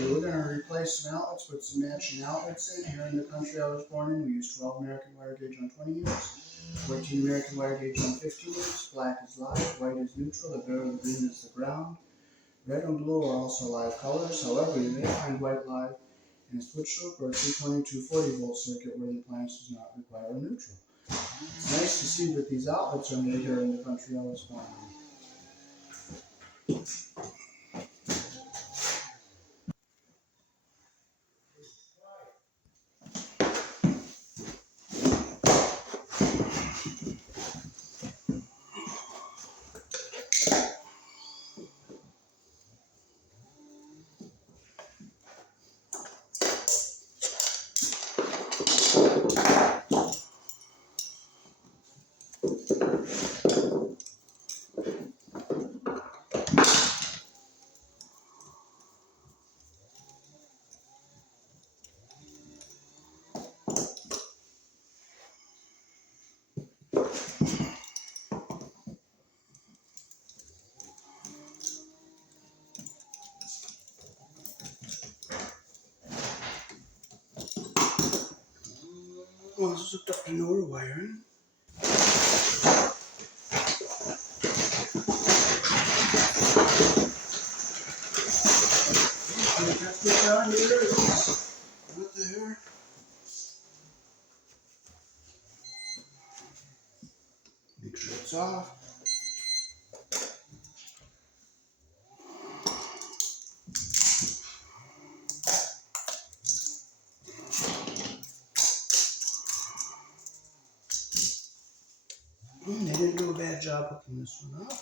you. We're going to replace some outlets, put some matching outlets in. Here in the country I was born in, we use 12 American wire gauge on 20 units, 14 American wire gauge on 15 units. Black is live, white is neutral, the blue and green is the ground. Red and blue are also live colors. However, you may find white live in a switch loop or a 220-240 volt circuit where the appliance does not require a neutral. It's nice to see that these outlets are made here in the country I was born in. Well, this is hooked up to NOR wiring. Down here is right there. Make sure it's off. They didn't do a bad job hooking this one up.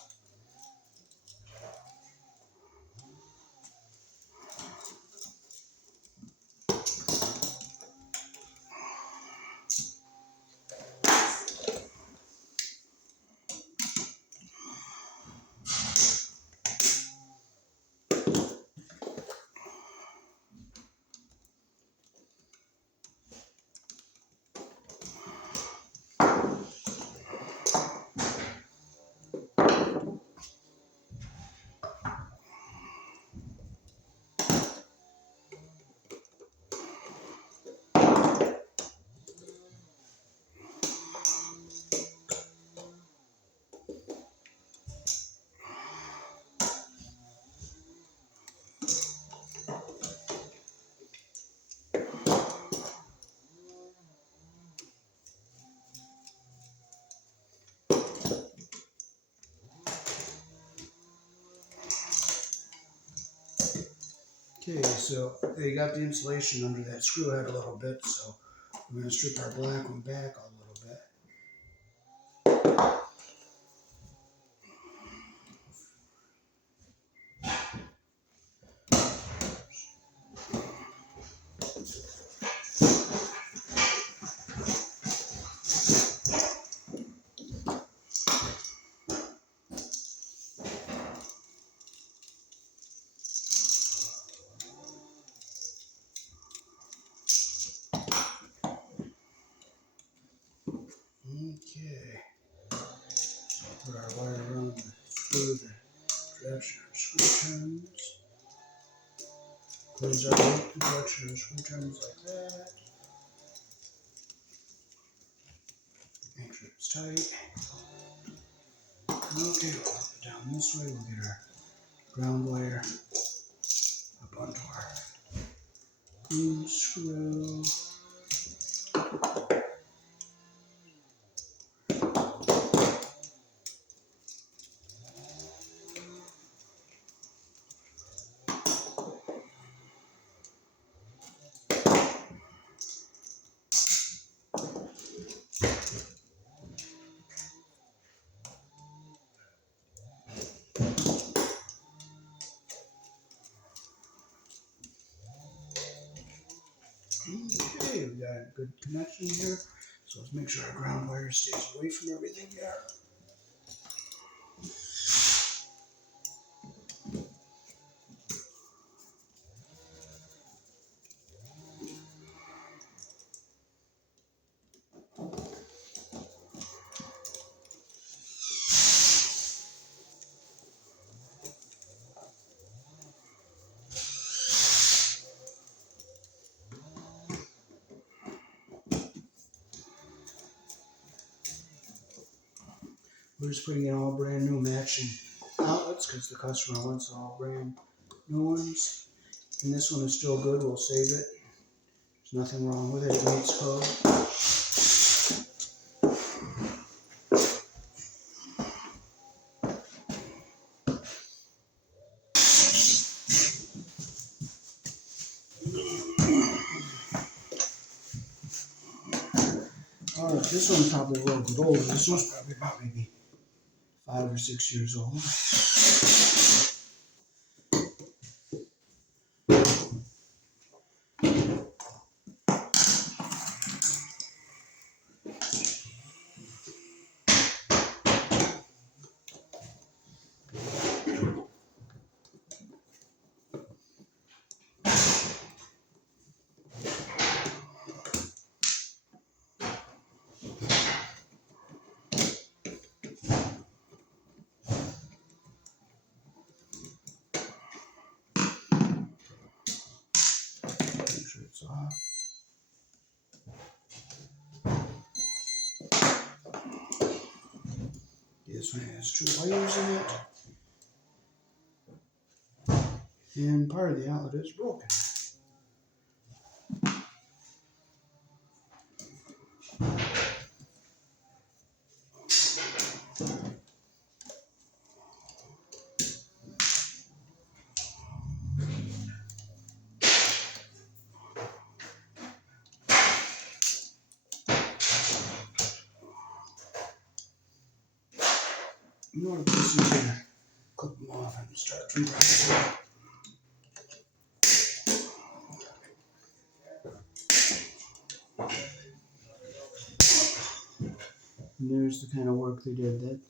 Okay, so they got the insulation under that screw head a little bit, so we're going to strip our black one back a little bit. Okay, so put our wire around the screw, the direction of screw turns. Close our loop, the direction of screw turns like that. Make sure it's tight. Okay, we'll flip it down this way. We'll get our ground wire up onto our green screw. Okay, we got a good connection here. So let's make sure our ground wire stays away from everything here. We're just putting in all brand new matching outlets because the customer wants all brand new ones. And this one is still good, we'll save it. There's nothing wrong with it, it meets code. Alright, this one's probably a little bit older. This one's probably about maybe 5 or 6 years old. Make sure it's off. This one has 2 wires in it. And part of the outlet is broken. In order to just easier to clip them off and start from right. And there's the kind of work they did.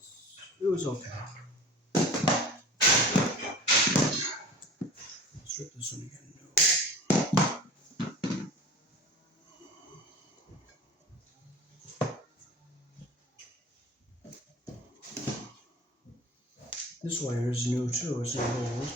It was okay. Strip this one again. This wire is new too, it's not old.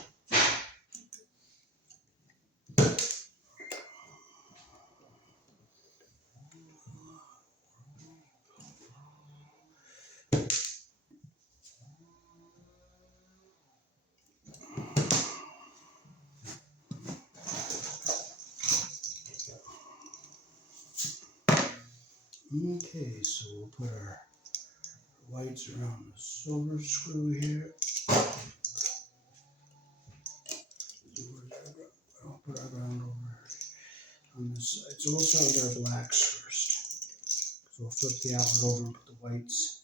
Okay, so we'll put our whites around the silver screw here. I'll put our ground over on this side. So we'll start with our blacks first. So we'll flip the outlet over and put the whites.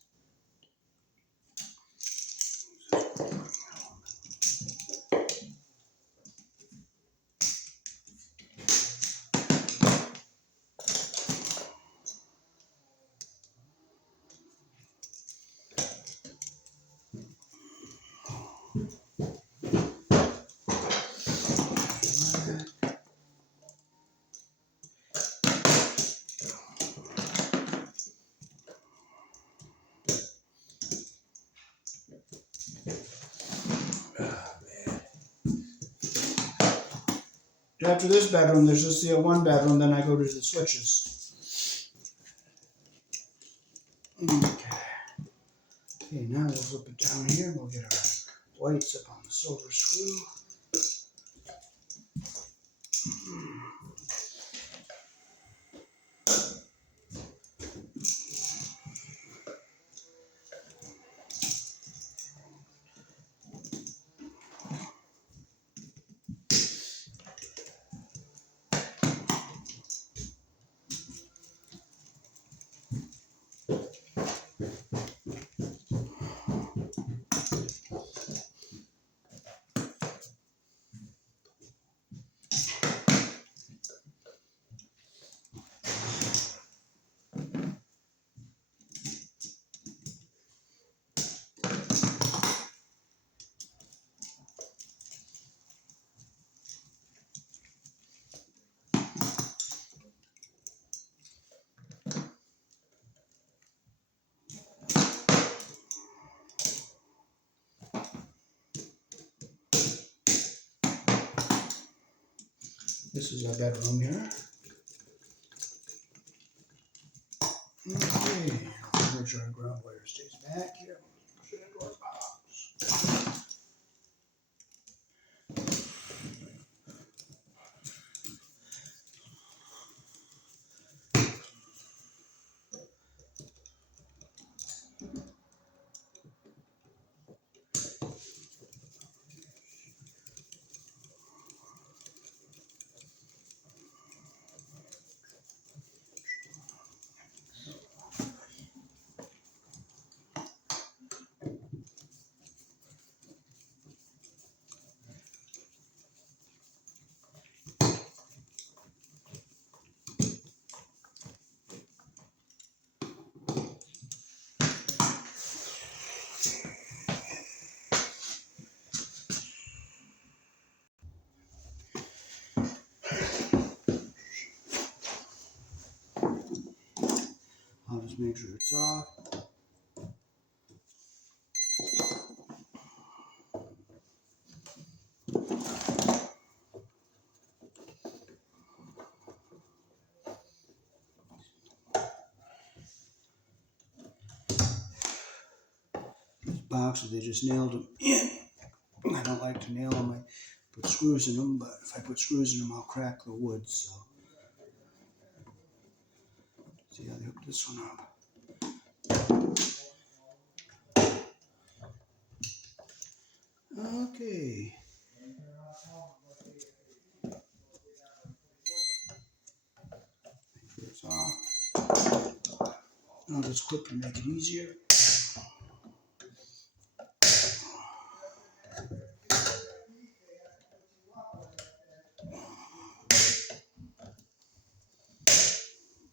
After this bedroom, there's just the one bedroom, then I go to the switches. Okay, now we'll flip it down here. We'll get our whites up on the silver screw. This is our bedroom here. Okay, make sure our ground wire stays back here. just make sure it's off. These boxes, they just nailed them in. I don't like to nail them. I put screws in them, but if I put screws in them, I'll crack the wood. So, see how they hook this one up. Okay. It's off. I'll just clip to make it easier.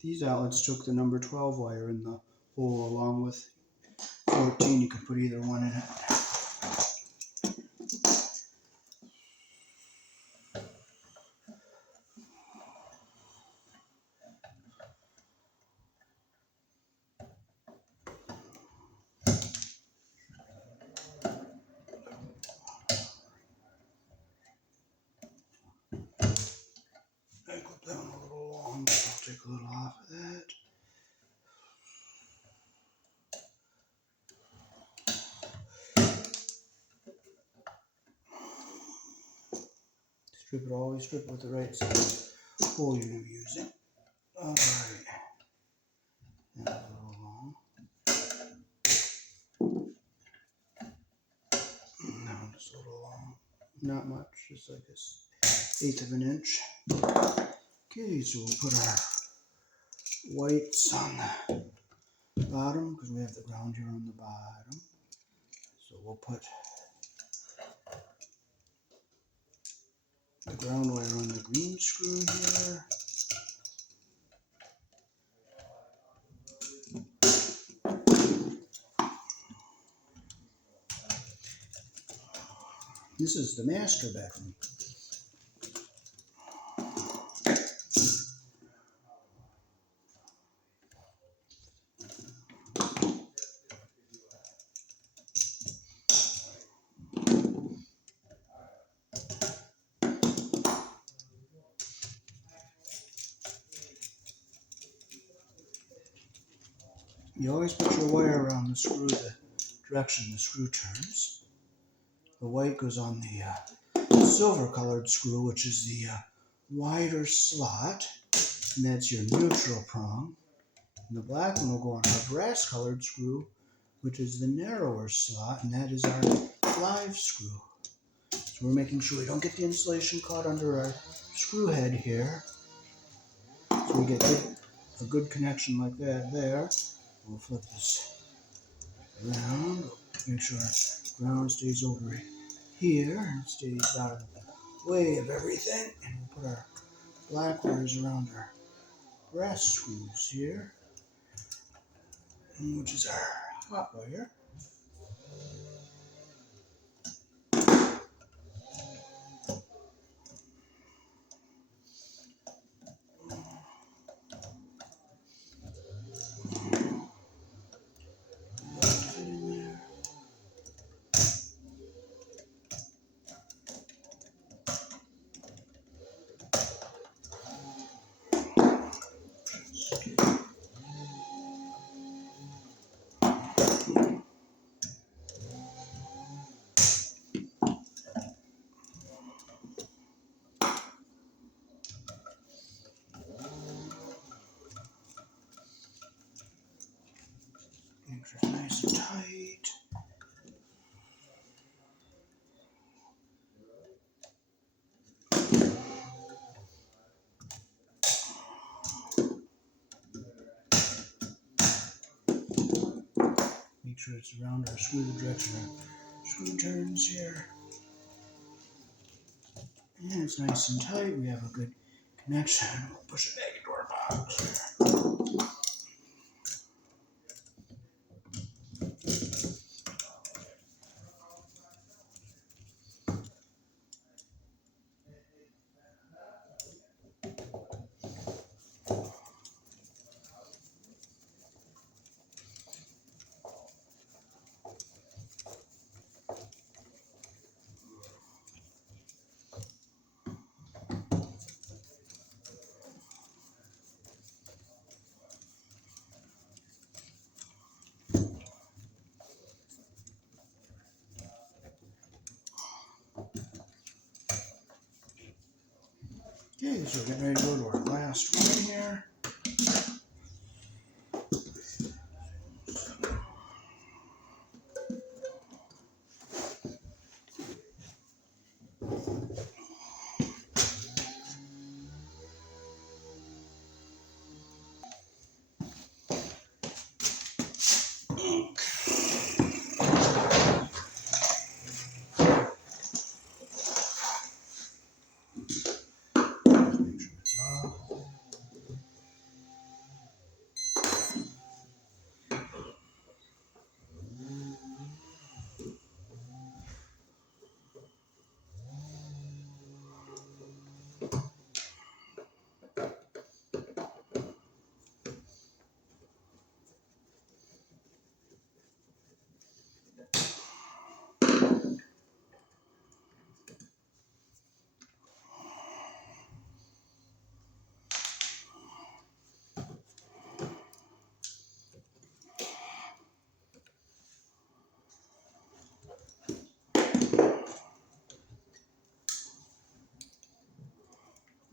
These outlets took the number 12 wire in the hole along with 14. You could put either one in it. I clip that one a little long, but I'll take a little off of that. Strip it, always strip it with the right size hole you're going to be using. Alright. That's a little long. No, just a little long. Not much, just like this 1/8 of an inch. Okay, so we'll put our whites on the bottom because we have the ground here on the bottom. So we'll put the ground wire on the green screw here. This is the master bedroom. You always put your wire around the screw the direction the screw turns. The white goes on the silver colored screw, which is the wider slot, and that's your neutral prong. And the black one will go on our brass colored screw, which is the narrower slot, and that is our live screw. So we're making sure we don't get the insulation caught under our screw head here. So we get a good connection like that there. We'll flip this around, make sure our ground stays over here and stays out of the way of everything. And we'll put our black wires around our brass screws here, which is our hot wire. Make sure it's nice and tight. Make sure it's around our screw, the direction our screw turns here. And it's nice and tight. We have a good connection. We'll push it back into our box here. Okay, so we're getting ready to go to our last one here. Make sure it's off.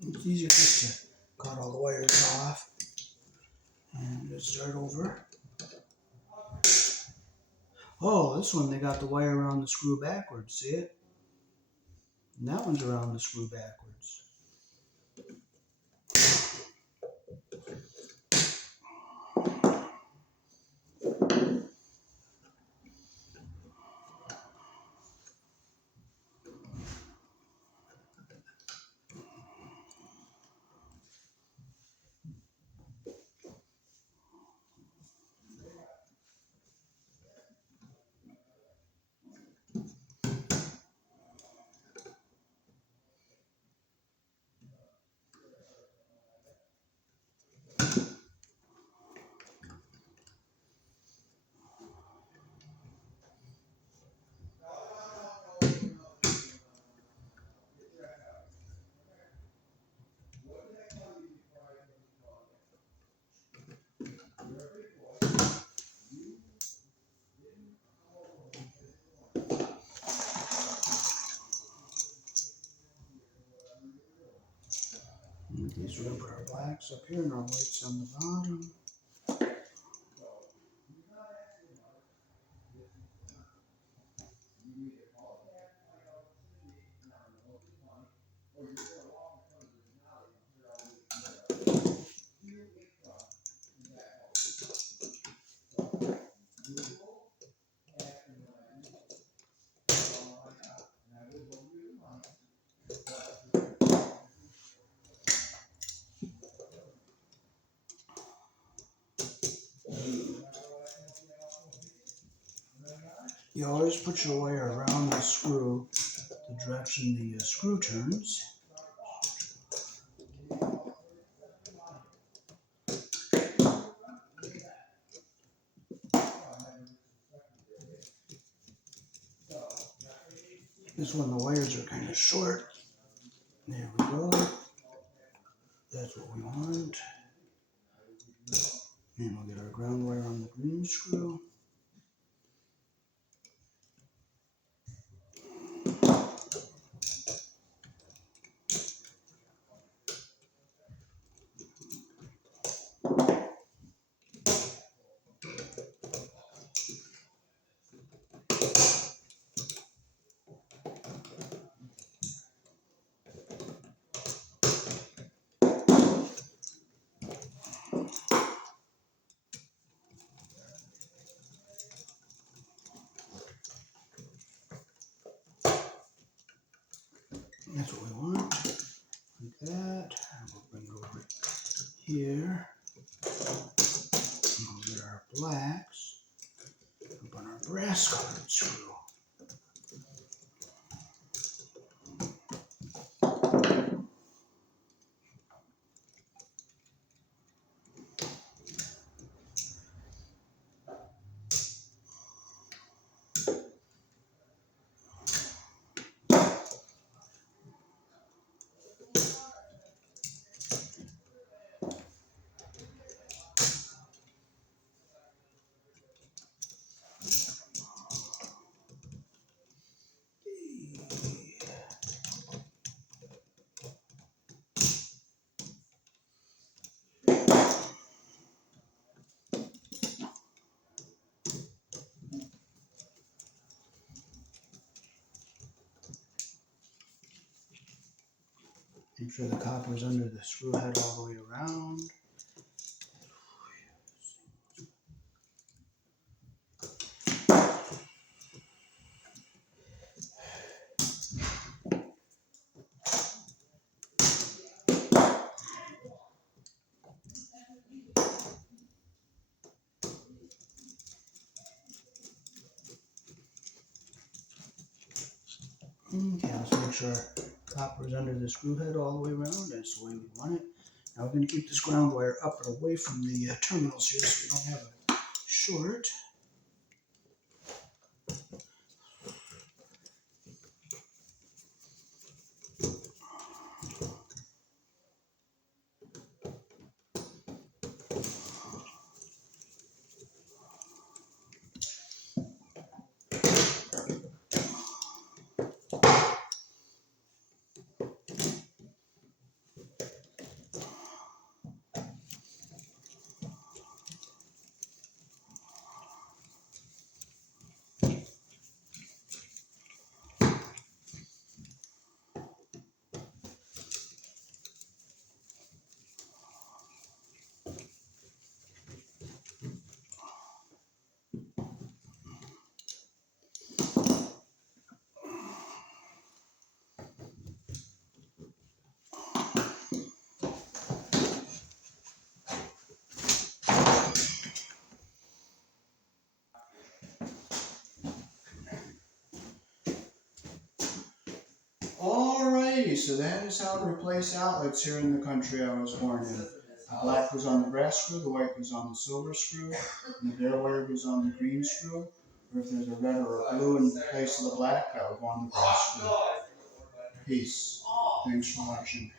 It's easier just to cut all the wires off and just start over. Oh, this one they got the wire around the screw backwards, see it? And that one's around the screw backwards. Okay, so we're going to put our blacks up here and our whites on the bottom. You always put your wire around the screw, the direction the screw turns. This one the wires are kind of short. There we go. That's what we want. And we'll get our ground wire on the green screw. That's what we want, like that. And we'll bring it over here. And we'll get our blacks up on our brass colored screw. Make sure the copper is under the screw head all the way around. Okay, let's make sure copper is under the screw head all the way around. That's the way we want it. Now we're going to keep this ground wire up and away from the terminals here so we don't have a short. Alrighty, so that is how to replace outlets here in the country I was born in. The black was on the brass screw, the white was on the silver screw, and the bare wire was on the green screw. Or if there's a red or a blue in place of the black, that would go on the brass screw. Peace. Thanks for watching.